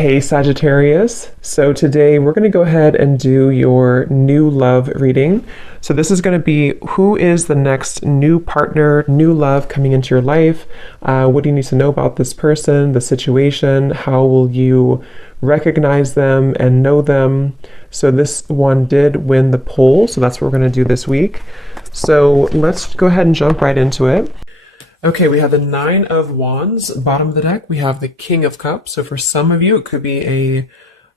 Hey Sagittarius. So today we're going to go ahead and do your new love reading. So this is going to be who is the next new partner, new love coming into your life. What do you need to know about this person, the situation? How will you recognize them and know them? So this one did win the poll. So that's what we're going to do this week. So let's go ahead and jump right into it. Okay, we have the Nine of Wands, bottom of the deck. We have the King of Cups. So for some of you, it could be a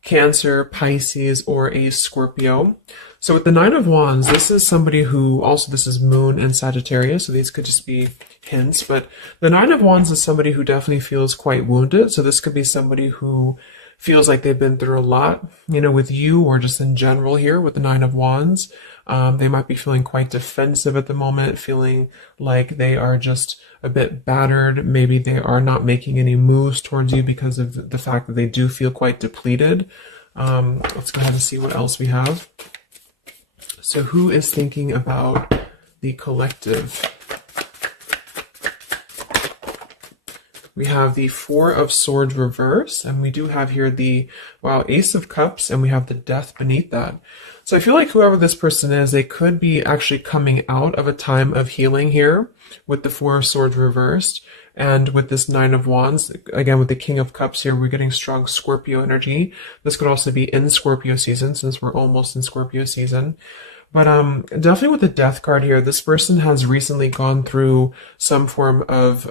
Cancer, Pisces, or a Scorpio. So with the Nine of Wands, this is somebody who, also this is Moon and Sagittarius, so these could just be hints, but the Nine of Wands is somebody who definitely feels quite wounded. So this could be somebody who feels like they've been through a lot, with you or just in general here with the Nine of Wands. They might be feeling quite defensive at the moment, feeling like they are just a bit battered. Maybe they are not making any moves towards you because of the fact that they do feel quite depleted. Let's go ahead and see what else we have. So who is thinking about the collective? We have the Four of Swords reverse, and we do have here the, Ace of Cups, and we have the Death beneath that. So I feel like whoever this person is, they could be actually coming out of a time of healing here with the Four of Swords reversed. And with this Nine of Wands, again, with the King of Cups here, we're getting strong Scorpio energy. This could also be in Scorpio season, since we're almost in Scorpio season. But definitely with the Death card here, this person has recently gone through some form of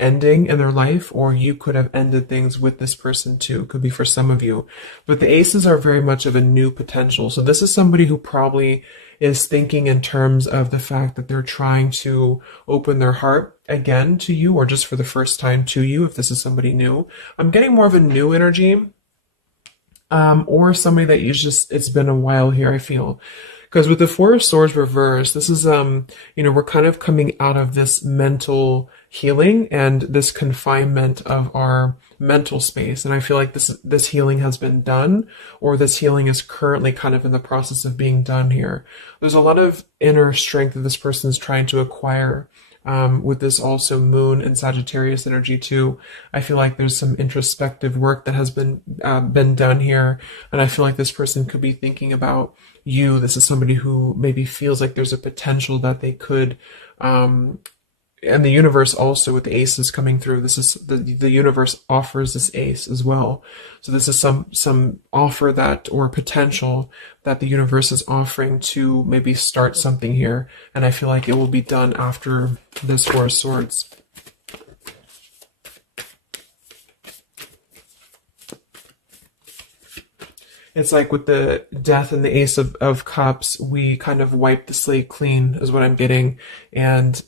ending in their life, or you could have ended things with this person too. Could be for some of you. But the Aces are very much of a new potential. So this is somebody who probably is thinking in terms of the fact that they're trying to open their heart again to you, or just for the first time to you, if this is somebody new. I'm getting more of a new energy, or somebody that it's been a while here, I feel. Because with the Four of Swords reversed, this is, we're kind of coming out of this mental healing and this confinement of our mental space. And I feel like this healing has been done, or this healing is currently kind of in the process of being done here. There's a lot of inner strength that this person is trying to acquire. With this also Moon and Sagittarius energy too. I feel like there's some introspective work that has been done here, and I feel like this person could be thinking about you. This is somebody who maybe feels like there's a potential that they could, and the universe also with the aces coming through. This is the universe offers this ace as well. So this is some offer that, or potential that the universe is offering to maybe start something here. And I feel like it will be done after this Four of Swords. It's like with the Death and the Ace of Cups, we kind of wipe the slate clean is what I'm getting. And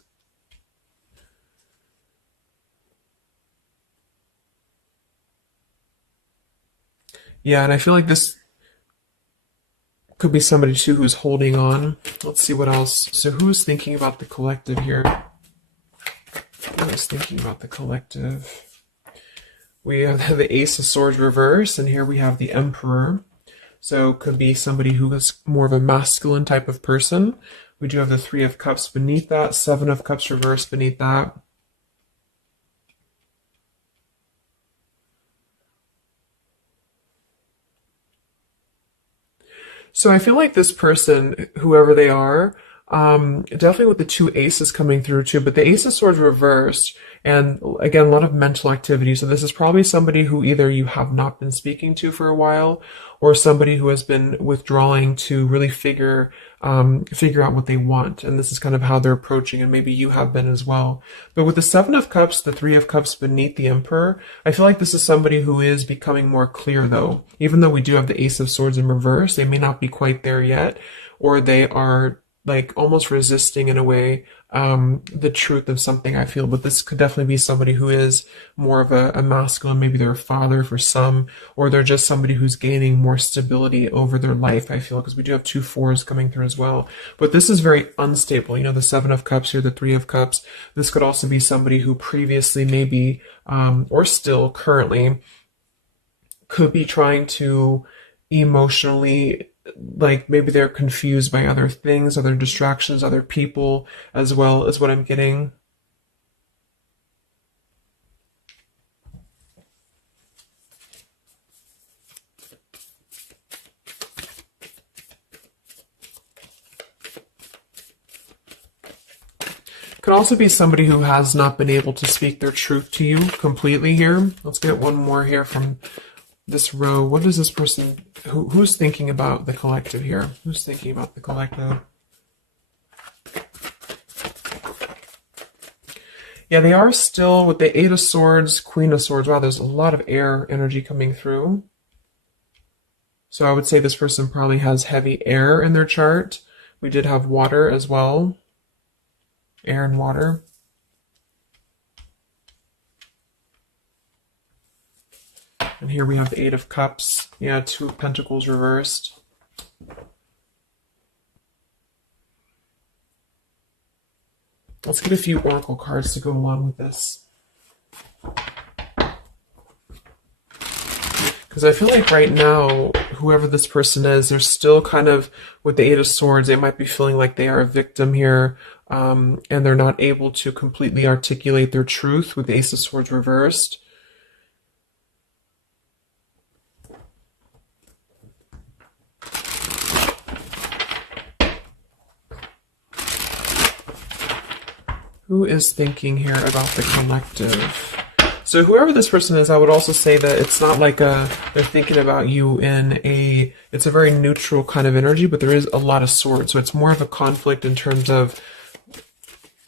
yeah, and I feel like this could be somebody too who's holding on. Let's see what else. So who's thinking about the collective here? Who is thinking about the collective? We have the Ace of Swords reverse, and here we have the Emperor. So could be somebody who is more of a masculine type of person. We do have the Three of Cups beneath that, Seven of Cups reverse beneath that. So I feel like this person, whoever they are, definitely with the two aces coming through too, but the Ace of Swords reversed, and again, a lot of mental activity. So this is probably somebody who either you have not been speaking to for a while, or somebody who has been withdrawing to really figure out what they want. And this is kind of how they're approaching, and maybe you have been as well. But with the Seven of Cups, the Three of Cups beneath the Emperor, I feel like this is somebody who is becoming more clear though. Even though we do have the Ace of Swords in reverse, they may not be quite there yet, or they are like almost resisting in a way the truth of something, I feel. But this could definitely be somebody who is more of a masculine. Maybe they're a father for some, or they're just somebody who's gaining more stability over their life, I feel, because we do have two fours coming through as well. But this is very unstable. The Seven of Cups here, the Three of Cups. This could also be somebody who previously maybe, or still currently, could be trying to emotionally, like maybe they're confused by other things, other distractions, other people as well, is what I'm getting. Could also be somebody who has not been able to speak their truth to you completely here. Let's get one more here from this row. What is this person, who's thinking about the collective here? Who's thinking about the collective? Yeah, they are still with the 8 of Swords, Queen of Swords. Wow, there's a lot of air energy coming through. So I would say this person probably has heavy air in their chart. We did have water as well. Air and water. And here we have the 8 of Cups. Yeah, 2 of Pentacles reversed. Let's get a few oracle cards to go along with this. Because I feel like right now, whoever this person is, they're still kind of, with the 8 of Swords, they might be feeling like they are a victim here, and they're not able to completely articulate their truth with the Ace of Swords reversed. Who is thinking here about the collective? So whoever this person is, I would also say that it's not like they're thinking about you in it's a very neutral kind of energy, but there is a lot of swords. So it's more of a conflict in terms of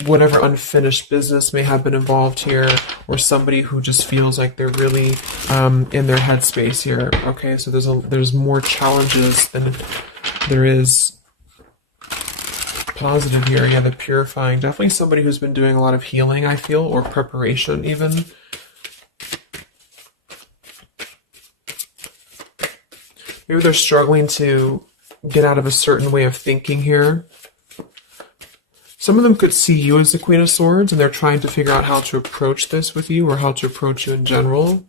whatever unfinished business may have been involved here, or somebody who just feels like they're really in their headspace here. Okay, so there's more challenges than there is positive here. Yeah, the purifying. Definitely somebody who's been doing a lot of healing, I feel, or preparation even. Maybe they're struggling to get out of a certain way of thinking here. Some of them could see you as the Queen of Swords, and they're trying to figure out how to approach this with you, or how to approach you in general.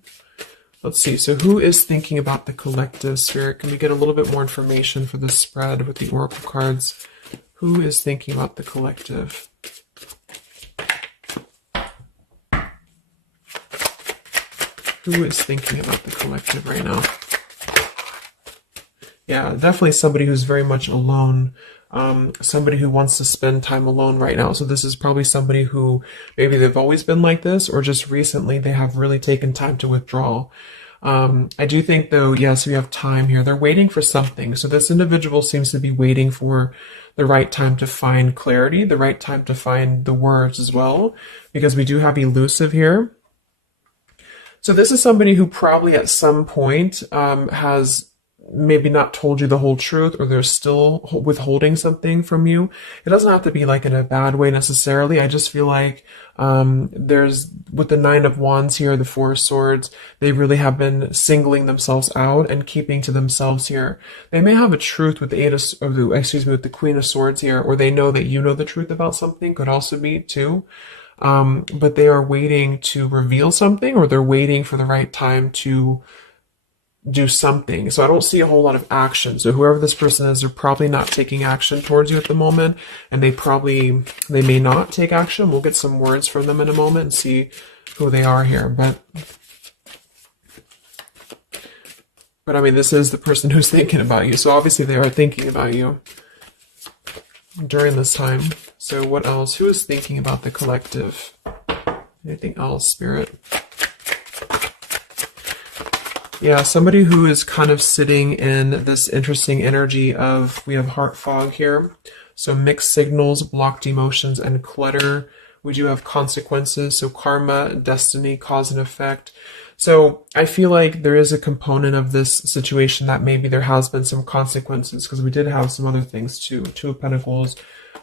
Let's see. So who is thinking about the collective, Spirit? Can we get a little bit more information for this spread with the oracle cards? Who is thinking about the collective? Who is thinking about the collective right now? Yeah, definitely somebody who's very much alone. Somebody who wants to spend time alone right now. So this is probably somebody who maybe they've always been like this, or just recently they have really taken time to withdraw. I do think though, yes, we have time here. They're waiting for something. So this individual seems to be waiting for the right time to find clarity, the right time to find the words as well, because we do have elusive here. So this is somebody who probably at some point has maybe not told you the whole truth, or they're still withholding something from you. It doesn't have to be like in a bad way necessarily. I just feel like there's, with the 9 of Wands here, the 4 of Swords, they really have been singling themselves out and keeping to themselves here. They may have a truth with the 8 of, with the Queen of Swords here, or they know that you know the truth about something, could also be too. But they are waiting to reveal something, or they're waiting for the right time to do something. So I don't see a whole lot of action. So whoever this person is, they're probably not taking action towards you at the moment, and they may not take action. We'll get some words from them in a moment and see who they are here. But I mean, this is the person who's thinking about you. So obviously they are thinking about you during this time. So what else? Who is thinking about the collective? Anything else, Spirit? Yeah, somebody who is kind of sitting in this interesting energy of, we have heart fog here. So mixed signals, blocked emotions, and clutter. We do have consequences. So karma, destiny, cause and effect. So I feel like there is a component of this situation that maybe there has been some consequences, because we did have some other things too. 2 of Pentacles.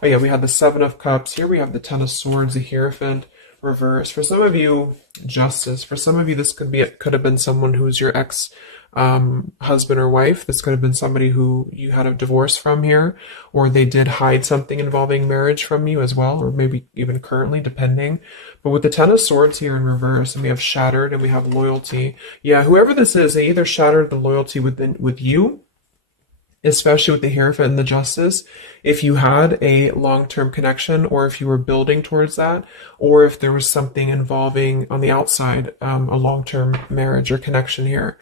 Oh yeah, we had the 7 of Cups. Here we have the 10 of Swords, the Hierophant. Reverse. For some of you, Justice. For some of you, this could have been someone who's your ex husband or wife. This could have been somebody who you had a divorce from here, or they did hide something involving marriage from you as well, or maybe even currently, depending. But with the 10 of Swords here in reverse, and we have shattered, and we have loyalty. Yeah, whoever this is, they either shattered the loyalty with you, especially with the Hierophant and the Justice, if you had a long-term connection, or if you were building towards that, or if there was something involving on the outside, a long-term marriage or connection here.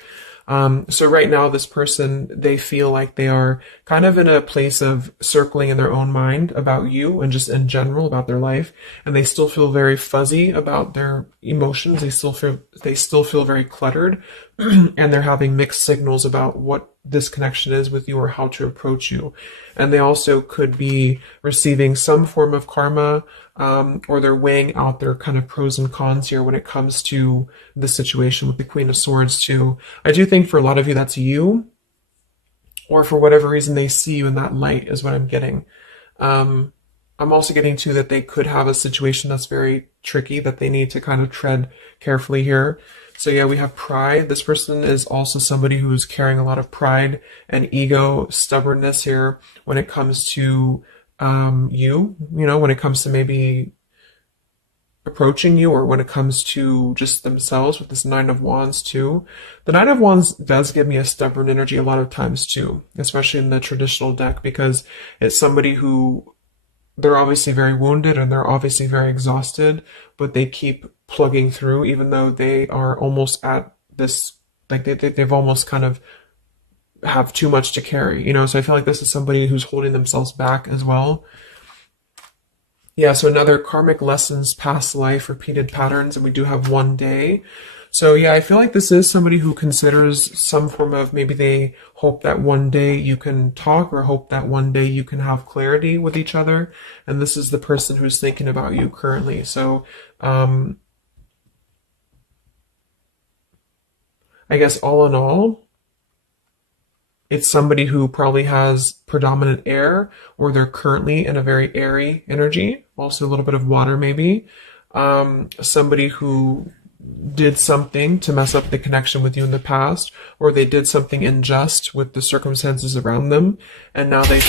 So right now, this person, they feel like they are kind of in a place of circling in their own mind about you and just in general about their life. And they still feel very fuzzy about their emotions. They still feel very cluttered and they're having mixed signals about what this connection is with you or how to approach you. And they also could be receiving some form of karma, or they're weighing out their kind of pros and cons here when it comes to the situation with the Queen of Swords too. I do think for a lot of you that's you, or for whatever reason they see you in that light is what I'm getting. I'm also getting too that they could have a situation that's very tricky that they need to kind of tread carefully here. So yeah, we have pride. This person is also somebody who's carrying a lot of pride and ego, stubbornness here when it comes to when it comes to maybe approaching you, or when it comes to just themselves with this Nine of Wands too. The Nine of Wands does give me a stubborn energy a lot of times too, especially in the traditional deck, because it's somebody who, they're obviously very wounded and they're obviously very exhausted, but they keep plugging through even though they are almost at this, like they've almost kind of have too much to carry, so I feel like this is somebody who's holding themselves back as well. Yeah, so another karmic lessons, past life, repeated patterns, and we do have one day. So yeah, I feel like this is somebody who considers some form of, maybe they hope that one day you can talk, or hope that one day you can have clarity with each other. And this is the person who's thinking about you currently. So I guess all in all, it's somebody who probably has predominant air, or they're currently in a very airy energy, also a little bit of water maybe. Somebody who did something to mess up the connection with you in the past, or they did something unjust with the circumstances around them, and now they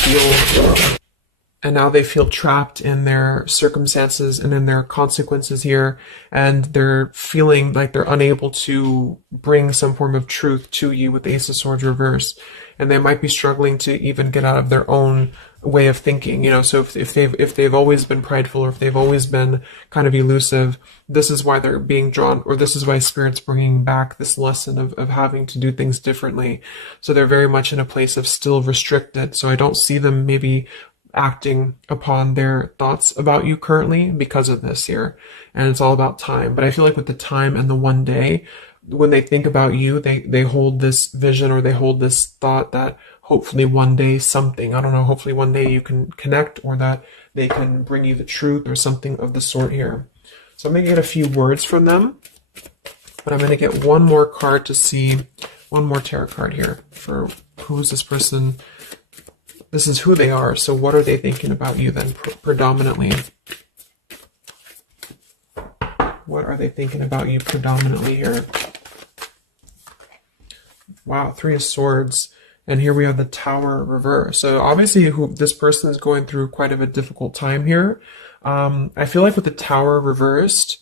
feel trapped in their circumstances and in their consequences here, and they're feeling like they're unable to bring some form of truth to you with the Ace of Swords reverse, and they might be struggling to even get out of their own way of thinking, so if they've always been prideful, or if they've always been kind of elusive, this is why they're being drawn, or this is why Spirit's bringing back this lesson of having to do things differently. So they're very much in a place of still restricted. So I don't see them maybe acting upon their thoughts about you currently because of this here. And it's all about time. But I feel like with the time and the one day, when they think about you, they hold this vision, or they hold this thought that hopefully one day something, I don't know, hopefully one day you can connect, or that they can bring you the truth or something of the sort here. So I'm going to get a few words from them, but I'm going to get one more card to see, one more tarot card here for who's this person. This is who they are. So what are they thinking about you then predominantly? What are they thinking about you predominantly here? Wow, Three of Swords. And here we have the Tower reverse. So obviously this person is going through quite of a difficult time here. I feel like with the Tower reversed,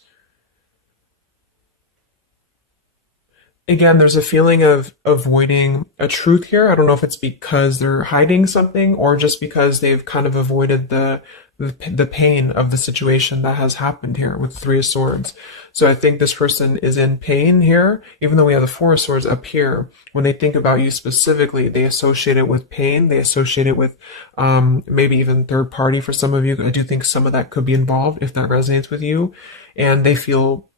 again, there's a feeling of avoiding a truth here. I don't know if it's because they're hiding something, or just because they've kind of avoided the pain of the situation that has happened here with Three of Swords. So I think this person is in pain here, even though we have the Four of Swords up here. When they think about you specifically, they associate it with pain. They associate it with maybe even third party for some of you. I do think some of that could be involved if that resonates with you. And they feel,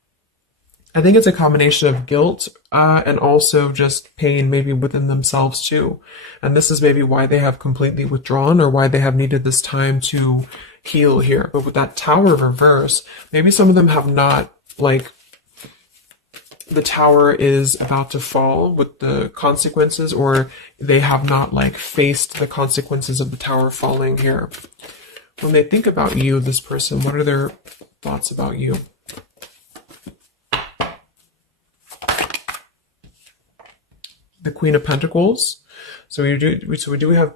I think it's a combination of guilt and also just pain maybe within themselves too. And this is maybe why they have completely withdrawn, or why they have needed this time to heal here. But with that Tower reverse, maybe some of them have not, like, the tower is about to fall with the consequences, or they have not like faced the consequences of the tower falling here. When they think about you, this person, what are their thoughts about you? The Queen of Pentacles. So we do have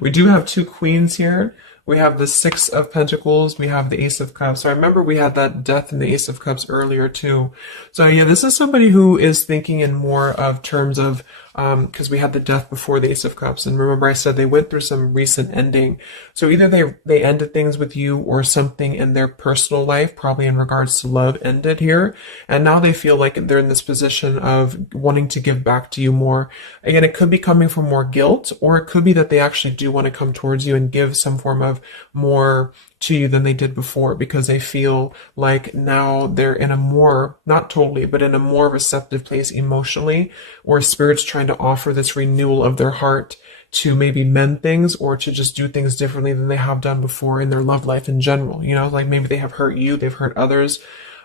we do have two queens here. We have the Six of Pentacles. We have the Ace of Cups. So I remember we had that Death and the Ace of Cups earlier too. So yeah, this is somebody who is thinking in more of terms of because we had the Death before the Ace of Cups. And remember I said they went through some recent ending. So either they ended things with you, or something in their personal life, probably in regards to love, ended here. And now they feel like they're in this position of wanting to give back to you more. Again, it could be coming from more guilt, or it could be that they actually do want to come towards you and give some form of more to you than they did before, because they feel like now they're in a more, not totally, but in a more receptive place emotionally, or Spirit's trying to offer this renewal of their heart to maybe mend things, or to just do things differently than they have done before in their love life in general. You know, like maybe they have hurt you, they've hurt others.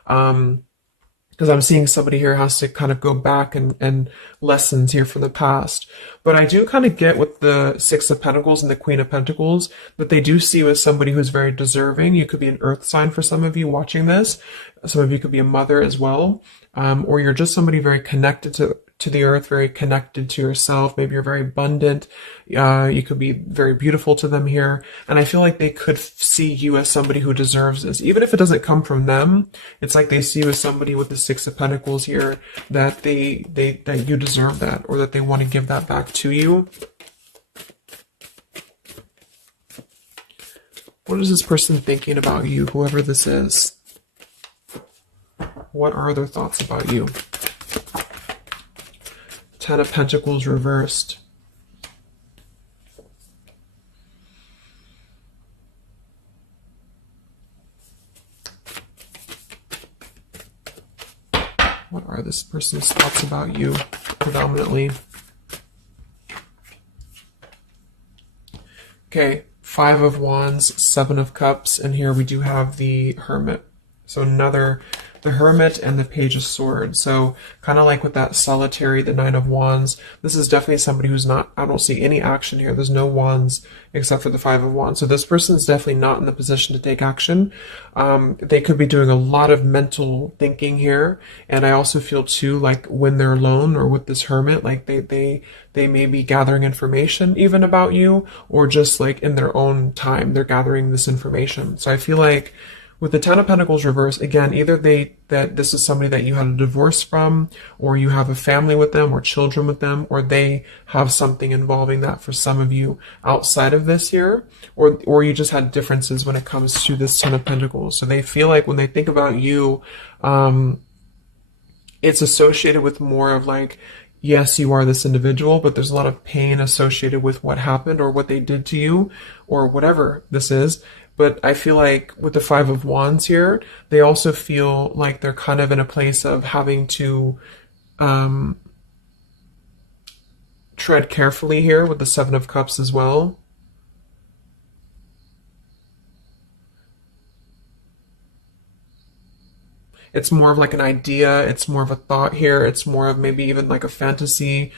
Because I'm seeing somebody here has to kind of go back and lessons here from the past. But I do kind of get with the Six of Pentacles and the Queen of Pentacles that they do see you as somebody who's very deserving. You could be an earth sign for some of you watching this. Some of you could be a mother as well. Or you're just somebody very connected to the earth, very connected to yourself. Maybe you're very abundant. You could be very beautiful to them here. And I feel like they could see you as somebody who deserves this. Even if it doesn't come from them, it's like they see you as somebody with the Six of Pentacles here, that that you deserve that, or that they want to give that back to you. What is this person thinking about you, whoever this is? What are their thoughts about you? Ten of Pentacles reversed. What are this person's thoughts about you, predominantly? Okay, Five of Wands, Seven of Cups, and here we do have the Hermit. So the Hermit and the Page of Swords. So kind of like with that solitary, the Nine of Wands, this is definitely somebody who's not, I don't see any action here. There's no wands except for the Five of Wands. So this person's definitely not in the position to take action. They could be doing a lot of mental thinking here. And I also feel too, like when they're alone or with this Hermit, like they may be gathering information even about you, or just like in their own time, they're gathering this information. So I feel like with the Ten of Pentacles reverse, again, either that this is somebody that you had a divorce from, or you have a family with them, or children with them, or they have something involving that for some of you outside of this here, or you just had differences when it comes to this Ten of Pentacles. So they feel like when they think about you, it's associated with more of like, yes, you are this individual, but there's a lot of pain associated with what happened or what they did to you, or whatever this is. But I feel like with the Five of Wands here, they also feel like they're kind of in a place of having to tread carefully here with the Seven of Cups as well. It's more of like an idea. It's more of a thought here. It's more of maybe even like a fantasy.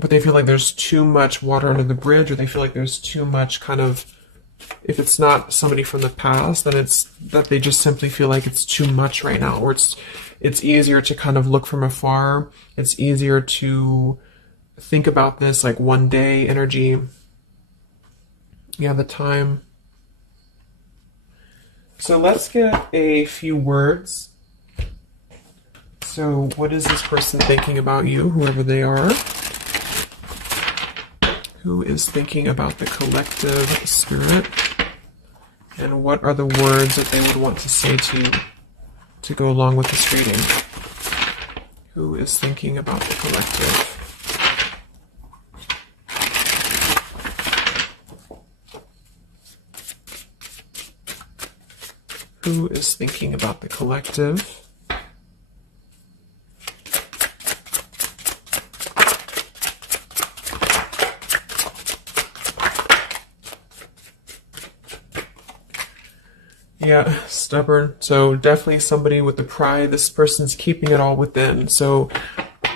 But they feel like there's too much water under the bridge, or they feel like there's too much kind of, if it's not somebody from the past, then it's that they just simply feel like it's too much right now, or it's easier to kind of look from afar. It's easier to think about this like one day energy. Yeah, the time. So let's get a few words. So what is this person thinking about you, whoever they are? Who is thinking about the collective spirit? And what are the words that they would want to say to you to go along with this reading? Who is thinking about the collective? Who is thinking about the collective? Yeah, stubborn. So definitely somebody with the pride. This person's keeping it all within. So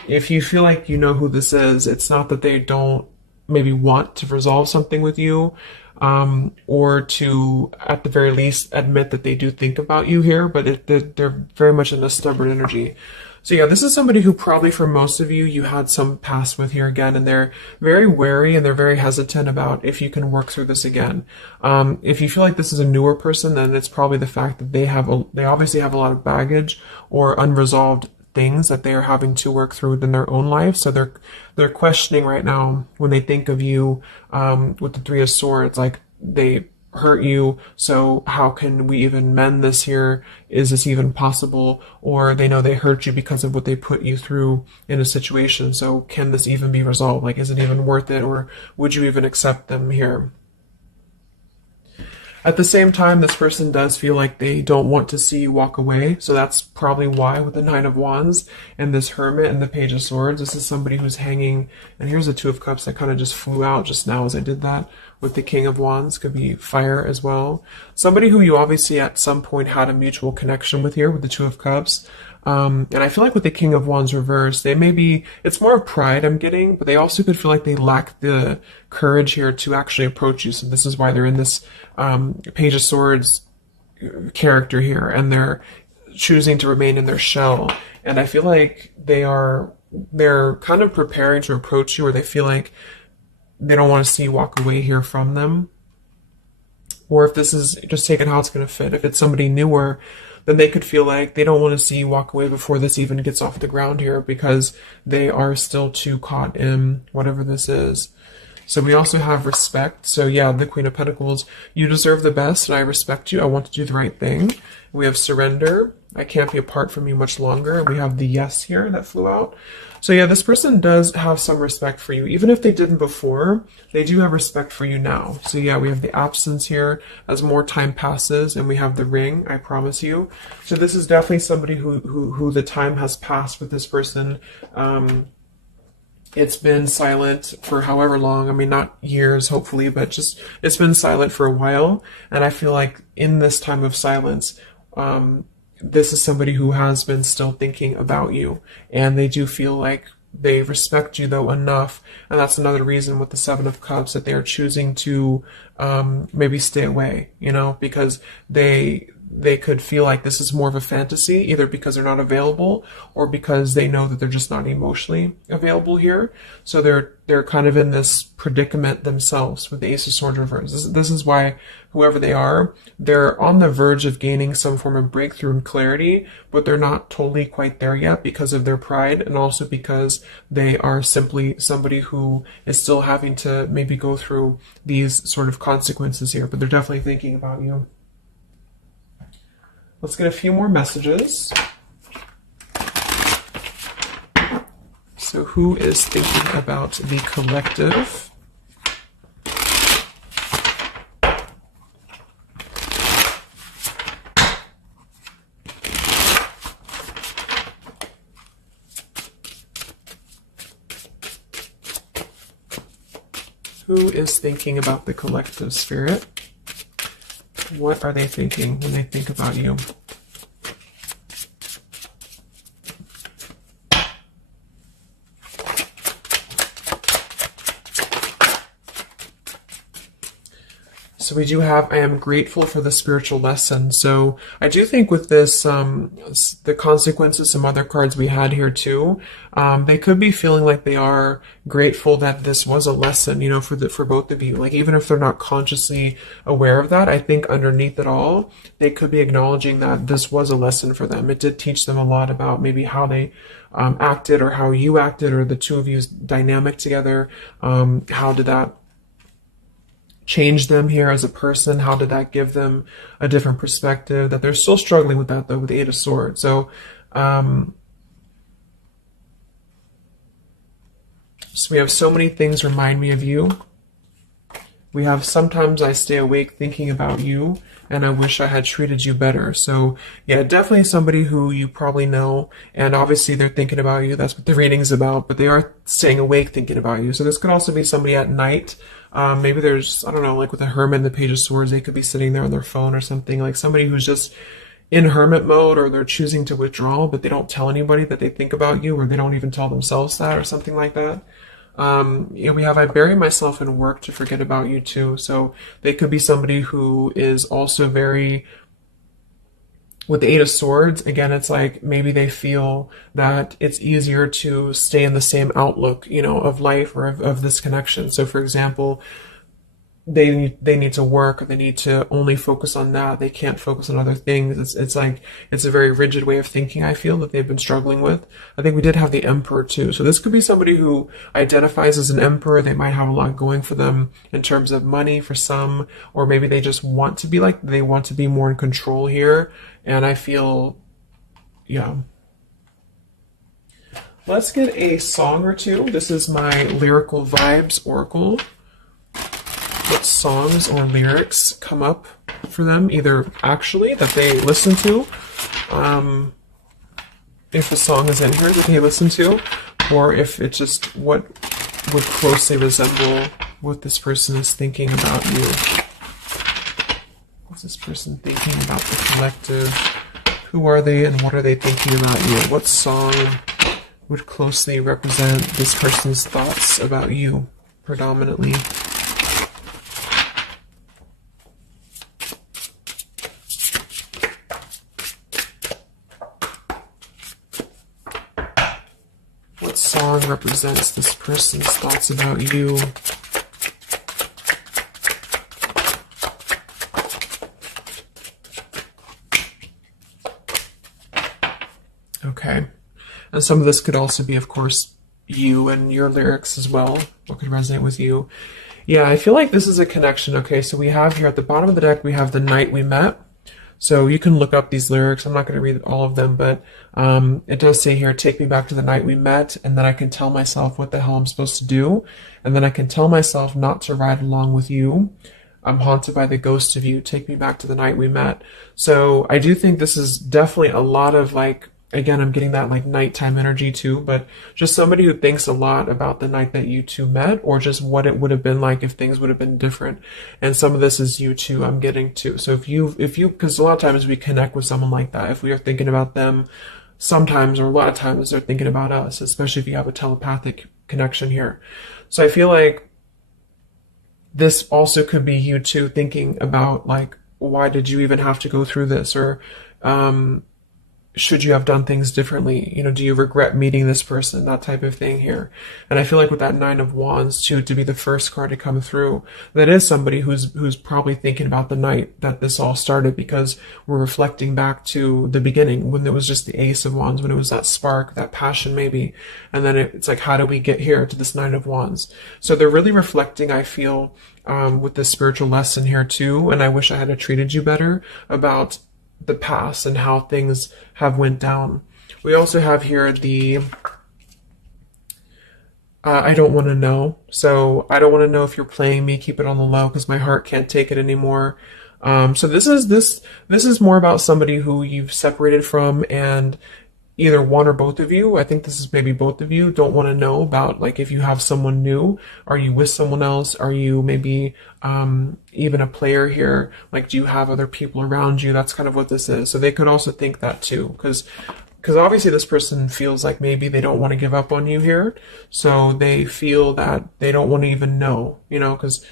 if you feel like you know who this is, it's not that they don't maybe want to resolve something with you, or to, at the very least, admit that they do think about you here, but they're very much in a stubborn energy. So yeah, this is somebody who probably for most of you, you had some past with here again, and they're very wary and they're very hesitant about if you can work through this again. If you feel like this is a newer person, then it's probably the fact that they obviously have a lot of baggage or unresolved things that they are having to work through within their own life. So they're questioning right now when they think of you, with the Three of Swords, like they hurt you, so how can we even mend this here? Is this even possible? Or they know they hurt you because of what they put you through in a situation, so can this even be resolved? Like, is it even worth it, or would you even accept them here? At the same time, this person does feel like they don't want to see you walk away. So that's probably why with the Nine of Wands and this Hermit and the Page of Swords, this is somebody who's hanging. And here's the Two of Cups that kind of just flew out just now as I did that. With the King of Wands, could be fire as well. Somebody who you obviously at some point had a mutual connection with here with the Two of Cups. And I feel like with the King of Wands reversed, they may be, it's more of pride I'm getting, but they also could feel like they lack the courage here to actually approach you. So this is why they're in this Page of Swords character here, and they're choosing to remain in their shell. And I feel like they're kind of preparing to approach you, or they feel like they don't want to see you walk away here from them. Or if this is just taking how it's going to fit, if it's somebody newer, then they could feel like they don't want to see you walk away before this even gets off the ground here, because they are still too caught in whatever this is. So we also have respect. So yeah, the Queen of Pentacles, you deserve the best and I respect you. I want to do the right thing. We have surrender. I can't be apart from you much longer. We have the yes here that flew out. So yeah, this person does have some respect for you. Even if they didn't before, they do have respect for you now. So yeah, we have the absence here as more time passes, and we have the ring, I promise you. So this is definitely somebody who the time has passed with this person. It's been silent for however long. I mean, not years, hopefully, but just it's been silent for a while. And I feel like in this time of silence, this is somebody who has been still thinking about you, and they do feel like they respect you though enough. And that's another reason with the Seven of Cups that they are choosing to maybe stay away, you know, because they could feel like this is more of a fantasy, either because they're not available or because they know that they're just not emotionally available here. So they're kind of in this predicament themselves with the Ace of Swords reversed. This is why whoever they are, they're on the verge of gaining some form of breakthrough and clarity, but they're not totally quite there yet because of their pride, and also because they are simply somebody who is still having to maybe go through these sort of consequences here, but they're definitely thinking about you. Let's get a few more messages. So who is thinking about the collective? Who is thinking about the collective, Spirit? What are they thinking when they think about you? So we do have, I am grateful for the spiritual lesson. So I do think with this, the consequences, some other cards we had here too, they could be feeling like they are grateful that this was a lesson, you know, for both of you. Like, even if they're not consciously aware of that, I think underneath it all, they could be acknowledging that this was a lesson for them. It did teach them a lot about maybe how they acted, or how you acted, or the two of you's dynamic together. How did that change them here as a person? How did that give them a different perspective? That they're still struggling with that though, with the Eight of Swords. So we have so many things remind me of you. We have sometimes I stay awake thinking about you, and I wish I had treated you better. So yeah, definitely somebody who you probably know, and obviously they're thinking about you. That's what the reading's about, but they are staying awake thinking about you. So this could also be somebody at night. Maybe there's, I don't know, like with the Hermit and the Page of Swords, they could be sitting there on their phone or something, like somebody who's just in hermit mode, or they're choosing to withdraw, but they don't tell anybody that they think about you, or they don't even tell themselves that, or something like that. You know, we have, I bury myself in work to forget about you too. So they could be somebody who is also very, with the Eight of Swords, again, it's like maybe they feel that it's easier to stay in the same outlook, you know, of life, or of this connection. So for example, they need to work, or they need to only focus on that. They can't focus on other things. It's like it's a very rigid way of thinking, I feel, that they've been struggling with. I think we did have the Emperor too. So this could be somebody who identifies as an Emperor. They might have a lot going for them in terms of money for some, or maybe they just want to be like, they want to be more in control here. And I feel, yeah. Let's get a song or two. This is my Lyrical Vibes Oracle. What songs or lyrics come up for them, either actually that they listen to, if a song is in here that they listen to, or if it's just what would closely resemble what this person is thinking about you. What's this person thinking about the collective? Who are they and what are they thinking about you? What song would closely represent this person's thoughts about you predominantly? What song represents this person's thoughts about you? Okay. And some of this could also be, of course, you and your lyrics as well. What could resonate with you? Yeah, I feel like this is a connection. Okay, so we have here at the bottom of the deck, we have The Night We Met. So you can look up these lyrics. I'm not going to read all of them, but it does say here, take me back to the night we met, and then I can tell myself what the hell I'm supposed to do. And then I can tell myself not to ride along with you. I'm haunted by the ghost of you. Take me back to the night we met. So I do think this is definitely a lot of like, again, I'm getting that like nighttime energy too, but just somebody who thinks a lot about the night that you two met, or just what it would have been like if things would have been different. And some of this is you too, I'm getting to. So if you, because a lot of times we connect with someone like that, if we are thinking about them, sometimes, or a lot of times they're thinking about us, especially if you have a telepathic connection here. So I feel like this also could be you too thinking about like, why did you even have to go through this? Or, should you have done things differently? You know, do you regret meeting this person? That type of thing here. And I feel like with that Nine of Wands too, to be the first card to come through, that is somebody who's probably thinking about the night that this all started, because we're reflecting back to the beginning when it was just the Ace of Wands, when it was that spark, that passion maybe. And then it's like, how do we get here to this Nine of Wands? So they're really reflecting, I feel, with this spiritual lesson here too. And I wish I had treated you better about the past and how things have went down. We also have here the I don't want to know. So I don't want to know if you're playing me. Keep it on the low because my heart can't take it anymore. So this is more about somebody who you've separated from, and either one or both of you, I think this is maybe both of you, don't want to know about, like, if you have someone new, are you with someone else? Are you maybe even a player here? Like, do you have other people around you? That's kind of what this is. So they could also think that too, because obviously this person feels like maybe they don't want to give up on you here. So they feel that they don't want to even know, you know, because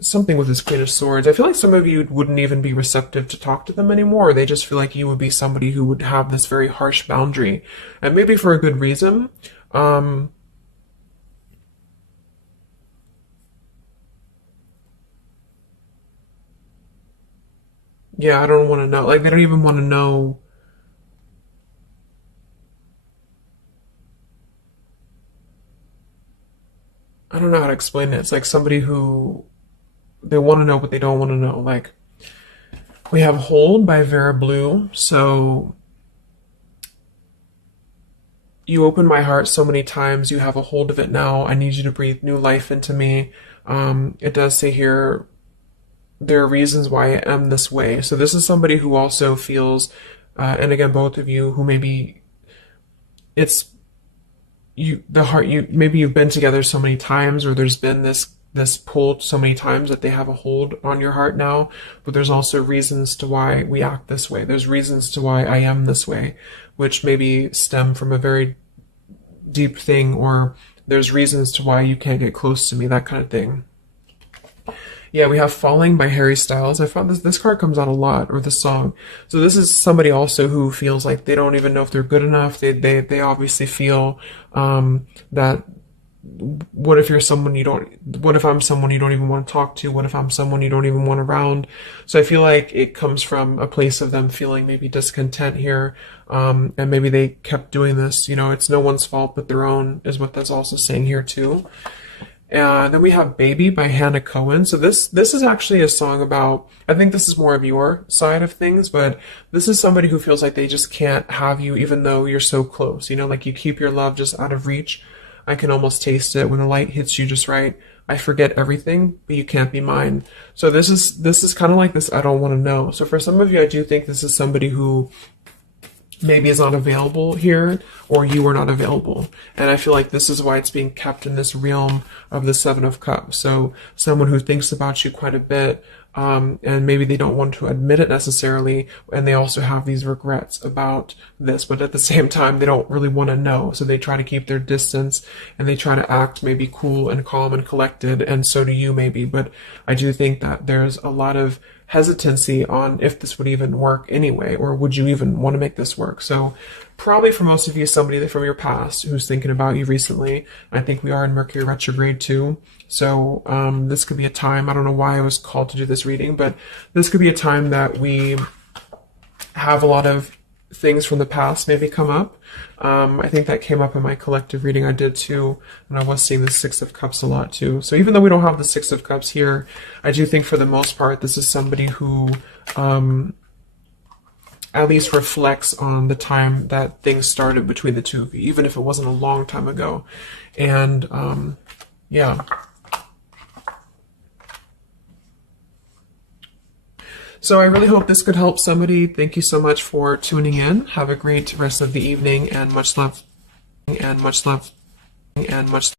something with this Queen of Swords, I feel like some of you wouldn't even be receptive to talk to them anymore. Or they just feel like you would be somebody who would have this very harsh boundary, and maybe for a good reason. Yeah, I don't want to know. Like, they don't even want to know. I don't know how to explain it. It's like somebody who, they want to know, but they don't want to know. Like, we have Hold by Vera Blue. So you open my heart so many times. You have a hold of it now. I need you to breathe new life into me. It does say here, there are reasons why I am this way. So this is somebody who also feels, and again, both of you, who maybe it's you, the heart, you, maybe you've been together so many times, or there's been this pull so many times that they have a hold on your heart now. But there's also reasons to why we act this way. There's reasons to why I am this way, which maybe stem from a very deep thing, or there's reasons to why you can't get close to me, that kind of thing. Yeah, we have Falling by Harry Styles. I found this card comes out a lot, or this song. So this is somebody also who feels like they don't even know if they're good enough. They obviously feel that what if you're someone you don't, what if I'm someone you don't even want to talk to? What if I'm someone you don't even want around? So I feel like it comes from a place of them feeling maybe discontent here. And maybe they kept doing this, you know, it's no one's fault but their own, is what that's also saying here too. And then we have Baby by Hannah Cohen. So this is actually a song about, I think this is more of your side of things, but this is somebody who feels like they just can't have you even though you're so close. You know, like you keep your love just out of reach. I can almost taste it when the light hits you just right. I forget everything, but you can't be mine. So this is kind of like this I don't want to know. So for some of you, I do think this is somebody who maybe is not available here, or you are not available. And I feel like this is why it's being kept in this realm of the Seven of Cups. So someone who thinks about you quite a bit, and maybe they don't want to admit it necessarily, and they also have these regrets about this, but at the same time, they don't really want to know. So they try to keep their distance, and they try to act maybe cool and calm and collected, and so do you maybe. But I do think that there's a lot of hesitancy on if this would even work anyway, or would you even want to make this work. So probably for most of you, somebody from your past who's thinking about you recently. I think we are in Mercury retrograde too. So this could be a time, I don't know why I was called to do this reading, but this could be a time that we have a lot of things from the past maybe come up. I think that came up in my collective reading I did too, and I was seeing the Six of Cups a lot too. So even though we don't have the Six of Cups here, I do think for the most part this is somebody who at least reflects on the time that things started between the two of you, even if it wasn't a long time ago. And yeah. So I really hope this could help somebody. Thank you so much for tuning in. Have a great rest of the evening, and much love, and much love, and much love.